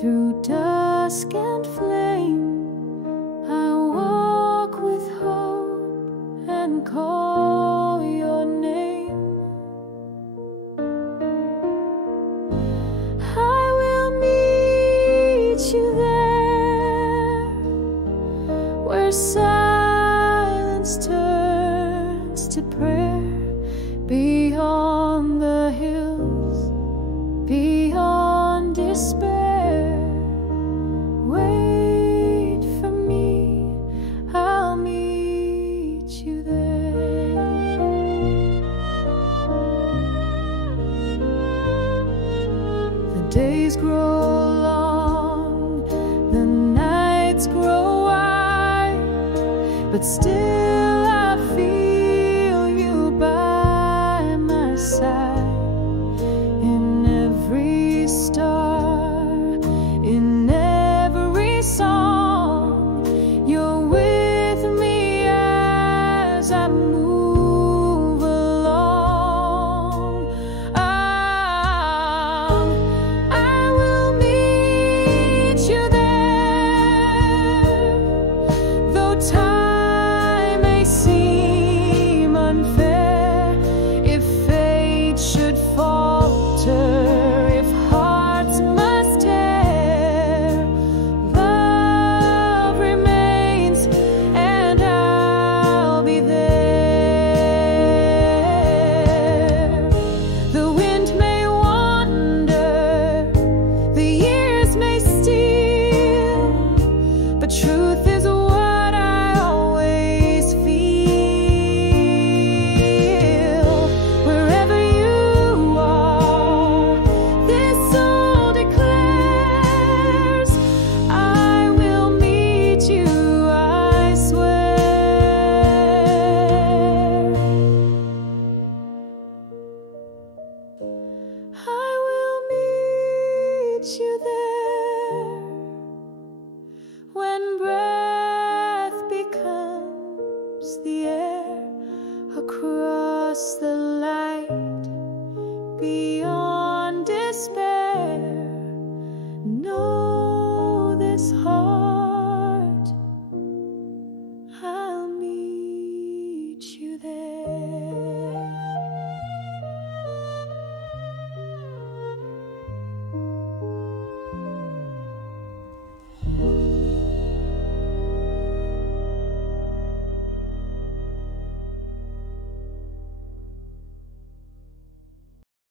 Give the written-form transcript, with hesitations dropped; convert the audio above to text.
Through dusk and flame, I walk with hope and call your name. I will meet you there, where silence turns to prayer, beyond the hills, beyond despair. Wait for me, I'll meet you there. The days grow long, the nights grow wide, but still I feel you by my side. In every star, in every song, you're with me as I move along. I will meet you there, though time may seem unfair. If fate should falter, if hearts must tear, love remains and I'll be there. The wind may wander, the years may steal, but truth is what I always feel. Wherever you are, this soul declares, I will meet you, I swear. I will meet you there, when breath becomes the air, across the light, beyond despair. Know this heart